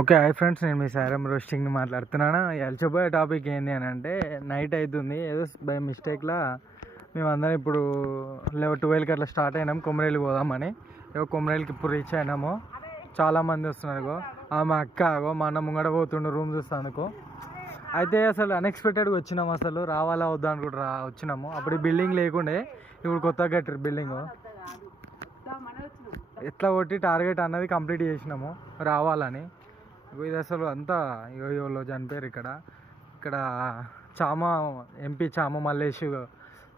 Okay. Hi friends. నేను మీ సారం రోస్టింగ్‌ని మాట్లాడుతున్నాను. ఇయాల చెప్పబోయే టాపిక్ ఏంది అనంటే, నైట్ అయితుంది. ఏదో బై మిస్టేక్‌లా మేమందరం ఇప్పుడు 12కి అట్లా స్టార్ట్ అయినాం కొమరేలికి పోదామని. కొమరేలికి ఇప్పుడు రీచ్ అయినాము. చాలామంది వస్తున్నారు. ఇగో మా అక్క మా అన్న ముంగడ పోతుండు రూమ్ చూస్తానుకో. అయితే అసలు అన్ఎక్స్పెక్టెడ్గా వచ్చినాము. అసలు రావాలా వద్దా అనుకుంటా వచ్చినాము. అప్పుడు ఈ బిల్డింగ్ లేకుండే, ఇప్పుడు కొత్తగా కట్టారు బిల్డింగ్. ఎట్లా కొట్టి టార్గెట్ అన్నది కంప్లీట్ చేసినాము రావాలని. ఇది అసలు అంతా యోయోలో చనిపోయారు. ఇక్కడ చామ ఎంపీ చామ మల్లేష్,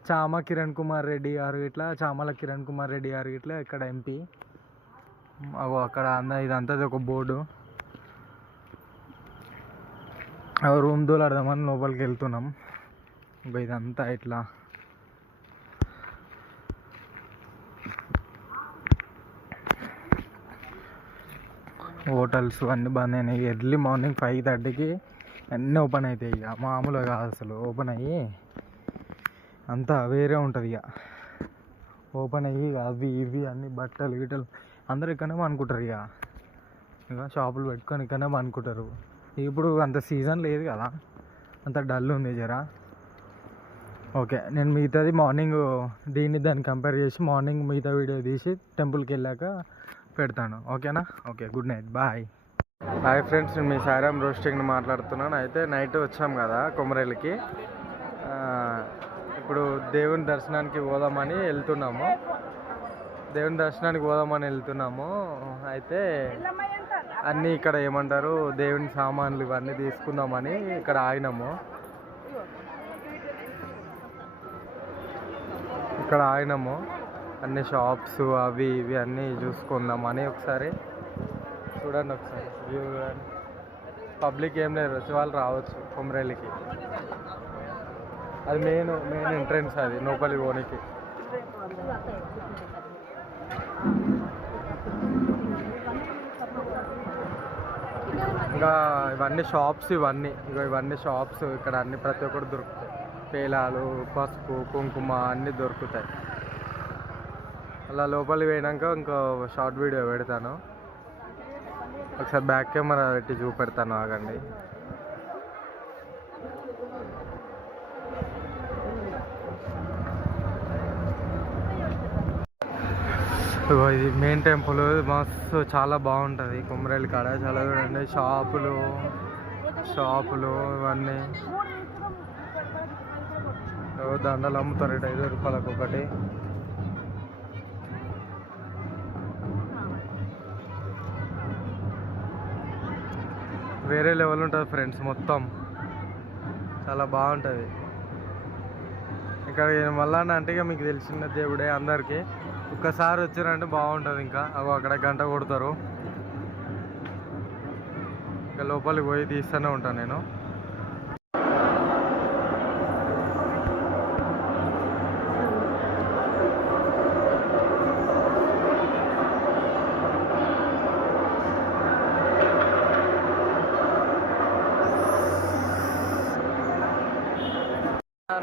చామ కిరణ్ కుమార్ రెడ్డి గారు ఇట్లా, చామల కిరణ్ కుమార్ రెడ్డి గారు ఇట్లా ఇక్కడ ఎంపీ. అక్కడ ఇదంతా ఒక బోర్డు. రూమ్ దూలాడదామని లోపలికి వెళ్తున్నాం. ఇదంతా ఇట్లా హోటల్స్ అన్నీ బంద్ అయినాయి. ఎర్లీ మార్నింగ్ 5:30కి అన్నీ ఓపెన్ అవుతాయి. ఇక మామూలుగా కాదు అసలు. ఓపెన్ అయ్యి అంతా వేరే ఉంటుంది. ఓపెన్ అయ్యి అవి ఇవి అన్నీ బట్టలు గిట్టలు అందరు ఇక్కడనే అనుకుంటారు. ఇక షాపులు పెట్టుకొని ఇక్కడనే అనుకుంటారు. ఇప్పుడు అంత సీజన్ లేదు కదా, అంత డల్ ఉంది జరా. ఓకే, నేను మిగతాది మార్నింగ్ దాన్ని కంపేర్ చేసి మార్నింగ్ మిగతా వీడియో తీసి టెంపుల్కి వెళ్ళాక పెడతాను. ఓకేనా? Okay, good night, bye. Hi friends. నేను మీ సారం రోస్టింగ్ని మాట్లాడుతున్నాను. అయితే నైట్ వచ్చాం కదా కొమరేలికి. ఇప్పుడు దేవుని దర్శనానికి పోదామని వెళ్తున్నాము. అయితే అన్నీ ఇక్కడ ఏమంటారు, దేవుని సామాన్లు ఇవన్నీ తీసుకుందామని ఇక్కడ ఆగినాము. అన్ని షాప్స్ అవి ఇవి అన్నీ చూసుకుందామని. ఒకసారి చూడండి, ఒకసారి వ్యూ. పబ్లిక్ ఏం లేదు, వచ్చే వాళ్ళు రావచ్చు కొమరేలికి. అది మెయిన్ ఎంట్రెన్స్, అది లోపలికి పోనీకి. ఇంకా ఇవన్నీ షాప్స్, ఇవన్నీ షాప్స్. ఇక్కడ అన్ని ప్రతి ఒక్కటి దొరుకుతాయి. పేలాలు, పసుపు, కుంకుమ అన్నీ దొరుకుతాయి. అలా లోపలికి పోయినాక ఇంకో షార్ట్ వీడియో పెడతాను. ఒకసారి బ్యాక్ కెమెరా పెట్టి చూపెడతాను, ఆగండి. ఇది మెయిన్ టెంపుల్. మస్తు చాలా బాగుంటుంది కొమరేలి కాడ. చాలా చూడండి, షాపులు ఇవన్నీ. దండలు అమ్ముతారు ఇటు 5 రూపాయలకు ఒకటి. వేరే లెవెల్ ఉంటుంది ఫ్రెండ్స్. మొత్తం చాలా బాగుంటుంది ఇక్కడ. మల్లన్న అంటే ఇక మీకు తెలిసిన దేవుడే అందరికీ. ఒక్కసారి వచ్చారంటే బాగుంటుంది. ఇంకా అక్కడ గంట కొడతారు. ఇంకా లోపలికి పోయి తీస్తూనే ఉంటాను నేను.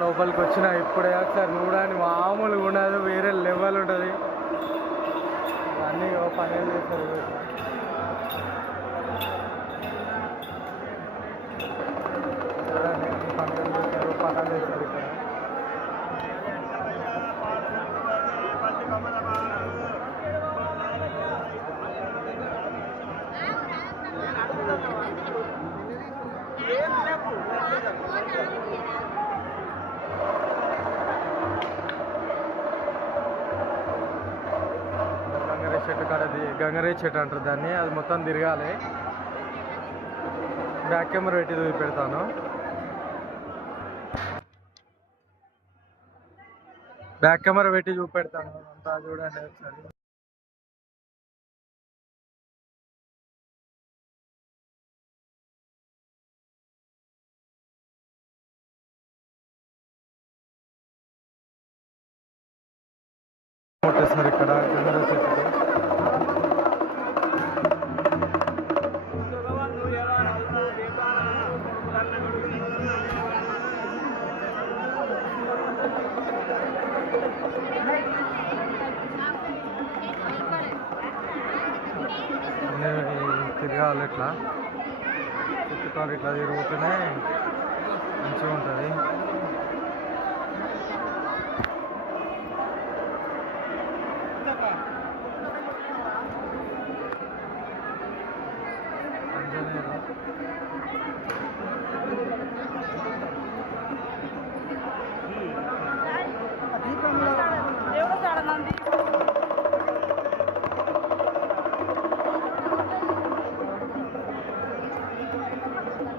లోపలికి వచ్చిన ఇప్పుడే ఒకసారి చూడడానికి మామూలుగా ఉండదు, వేరే లెవెల్ ఉంటుంది. అన్నీ పనులు చేస్తారు. పనులు చేస్తారు ఇక్కడ. చెట్టు కాడది గంగరే చెట్టు అంటారు దాన్ని. అది మొత్తం తిరగాలి. బ్యాక్ కెమెరా పెట్టి చూపెడతాను. అంతా చూడండి ఒకసారి. కొట్టేస్తారు ఇక్కడ గంగరే చెట్టుకి. తిరగాలి ఇట్లా. చుట్టుకాలు ఇట్లా తిరుగుతూనే మంచిగా ఉంటుంది.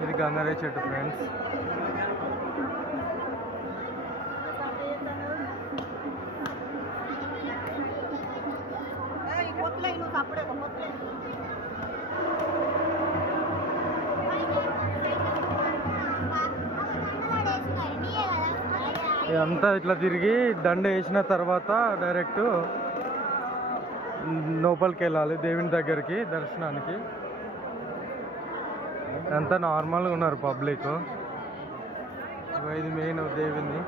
ఇది గంగారాయి చెట్టు ఫ్రెండ్స్. ఇదంతా ఇట్లా తిరిగి దండ వేసిన తర్వాత డైరెక్ట్ లోపలికి వెళ్ళాలి దేవుని దగ్గరికి దర్శనానికి. అంతా నార్మల్గా ఉన్నారు పబ్లిక్. ఇది మెయిన్ దేవుని.